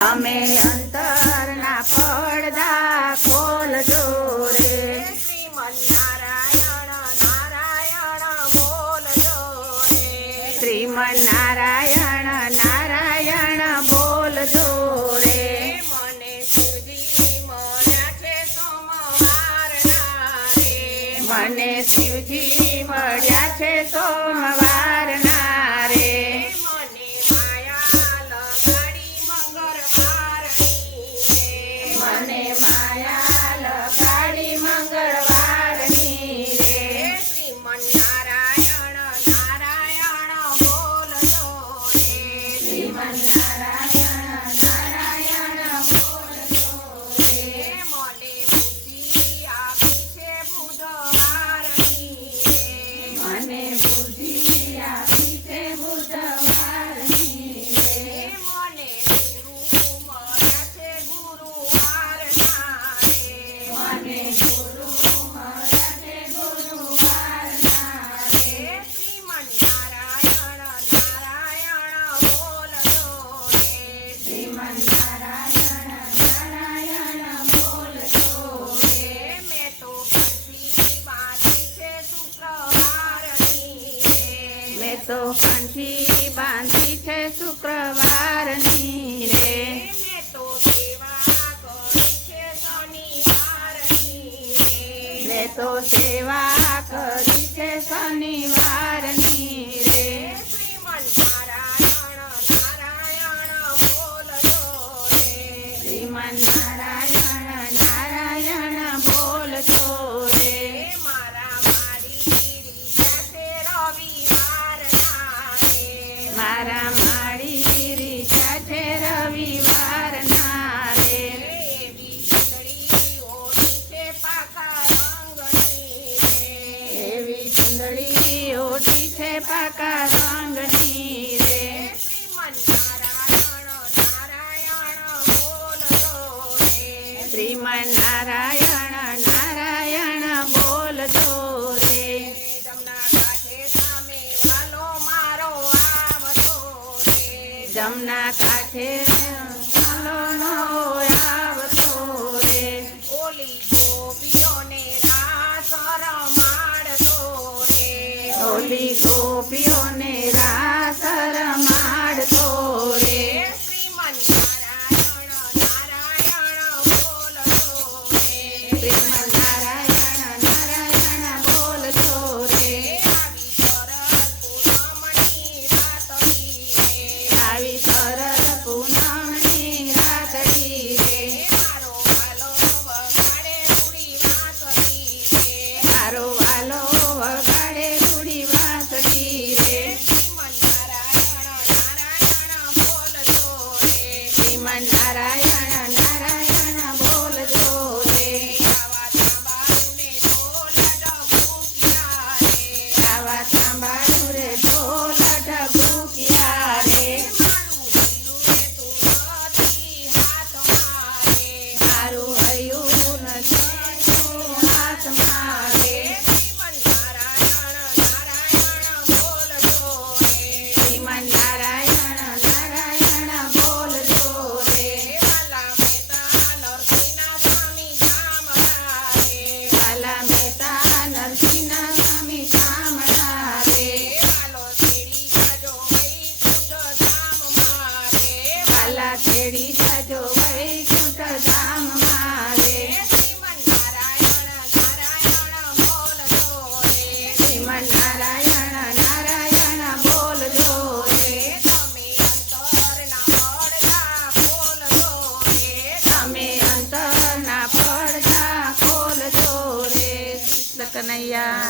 અમે અંતરના પડદા ખોલજો રે. શ્રીમન્નારાયણ નારાયણ બોલજો રે. શ્રીમન્નારાયણ નારાયણ બોલજો રે. મને શિવજી મળ્યા છે સોમવારના રે. મને શિવજી મળ્યા છે સોમવારના રે. મને માયા લગાડી મને માયા લગાડી મંગળવારની મંગળવારની રે. શ્રીમન્નારાયણ નારાયણ બોલજો રે. શ્રીમન્નારાયણ નારાયણ બોલજો રે. મને બુદ્ધિ આપી છે બુધવારની રે. મને બુદ્ધિ આપી છે બુધવારની રે. મને ગુરુ મળ્યા છે ગુરુવારના રે. મને ગુરુ મળ્યા છે ગુરુવારના રે. શ્રીમન્નારાયણ નારાયણ બોલજો રે. શ્રીમન્નારાયણ નારાયણ બોલજો રે. મેં તો કંઠી બાંધી છે શુક્રવારની રે. મેં તો કંઠી બાંધી છે શુક્રવારની રે. મેં તો સેવા કરી છે શનિવારની રે. મેં તો સેવા કરી છે શનિવારની રે. શ્રીમન્નારાયણ નારાયણ બોલજો રે. શ્રીમન્નારાયણ નારાયણ બોલજો રે. મારા મારી રીતા છે રવિવારના રે. મારા માળી રીછા છે રવિવારના રે. એવી ચૂંદડી ઓઢી છે પાકા રંગની રે. એવી ચૂંદડી ઓઢી છે પાકા રંગની રે. શ્રીમન્નારાયણ નારાયણ બોલજો રે. શ્રીમન્નારાયણ નારાયણ બોલજો રે. જમના કાંઠે સામે વાલો મારો આવતો રે. જમના કાંઠે ચાલોનો આવતો રે. ઓલી ગોપીઓને રાસ રમાડતો રે. ઓલી ગોપીઓને રાસ રમાડતો રે. શ્રીમન્નારાયણ નારાયણ બોલજો રે. શ્રીમન્નારાયણ નારાયણ બોલજો રે. આવી શરદ પૂનમની રાતડી આવી શરદ પૂનમની રાતડી રે. મારો વાલો વગાડે ઉડી વાંસળી રે. મારો વાલો વગાડે રૂડી વાંસળી રે. શ્રીમન્નારાયણ નારાયણ બોલજો રે. શ્રીમન્નારાયણ નારાયણ બોલજો રે. આવા તાંબારુને ઢોલ ડબુકિયા રે. આવા સાંભળું રે ઢોલ ઢબુકિયા રે. મારું હૈયું ને તું હાથ મારે. મારું હૈયું નથી શ્રીમન્નારાયણ નારાયણ બોલજો રે. શ્રીમન્નારાયણ નારાયણ બોલજો રે. વાલા મહેતા નરસિંહના સ્વામી શામળા રે. વાલા મહેતા નરસિંહ સ્વામી શામળા રે. વાલો શેરી જાજો વૈકુંઠ ધામ મારે. વાલા છેડી જાજો વૈકુંઠ ધામ મારે. શ્રીમન્નારાયણ નારાયણ બોલજો રે. શ્રીમન્નારાયણ નારાયણ બોલજો રે. તમે અંતરના પડદા ખોલજો રે. તમે અંતરના પડદા ખોલજો રે. કૃષ્ણ કનૈયા